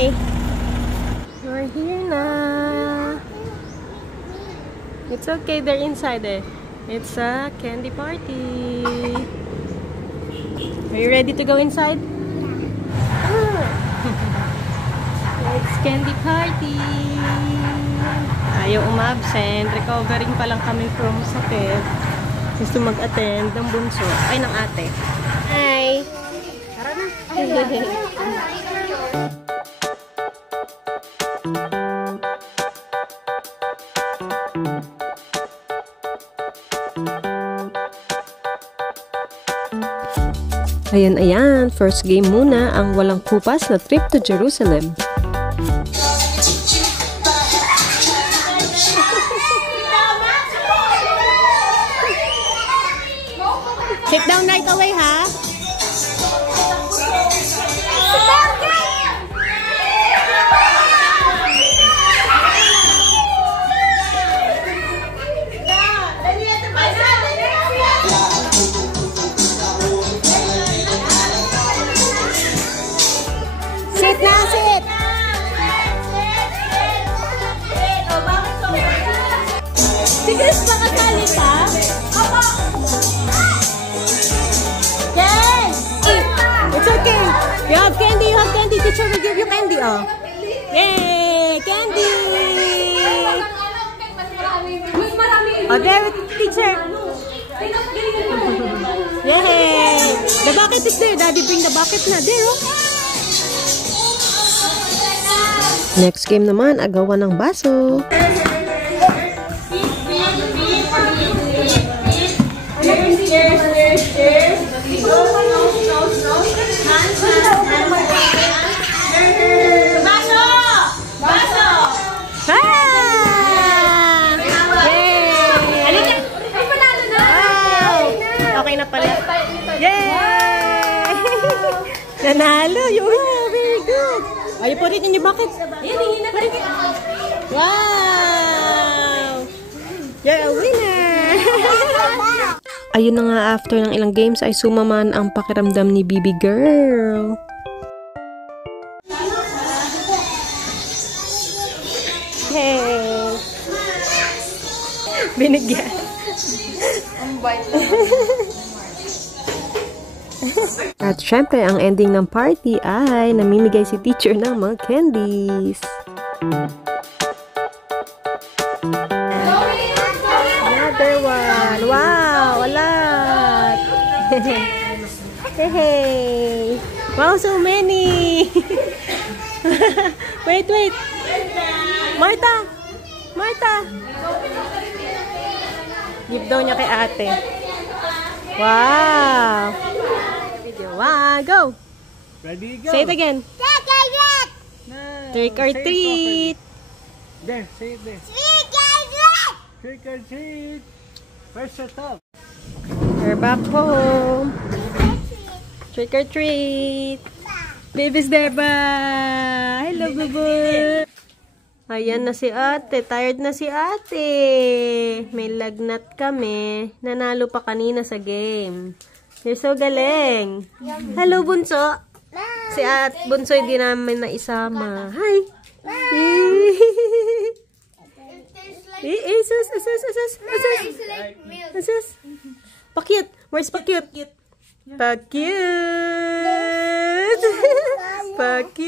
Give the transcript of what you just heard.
Hi! We're here na. It's okay, they're inside eh. It's a candy party. Are you ready to go inside? It's candy party. Ayaw umabsent. Recovering pa lang kami from sakit. Gusto mag-attend ng bunso. Ay, ng ate. Hi! Tara na. Ayan. First game muna ang walang kupas na trip to Jerusalem. Sit down right away, ha? Sit na, sit! Si Chris pa kasali pa? It's okay. You have candy. Teacher will give you candy. Oh. Yay! Candy! Oh, there, teacher. Yay! The bucket is there. Daddy bring the bucket na. There, oh. Next game naman, agawan ng baso. Okay na pala. Yay! Nanalo! Very good! Ay, put it in your bucket. Wow! You're a winner! Ayun na nga, after ng ilang games ay sumaman ang pakiramdam ni Bibi Girl. Hey! Binigyan. At syempre, ang ending ng party ay namimigay si teacher ng mga candies. Another one. Wow, a lot. Hey. Wow, so many. Wait. Martha. Give daw niya kay ate. Wow. Video 1, go. Ready, go. Say it again. No. Trick or treat. There, say it there. Trick or treat. Where's your top? We're back home. Trick or treat. Baby's there ba? Hello, bubble. Ayan na si ate. Tired na si ate. May lagnat kami. Nanalo pa kanina sa game. You're so galing. Hello, bunso. Si bunso hindi namin naisama. Hi. Pakyut. Where's Pakyut? Pakyut. Pakyut.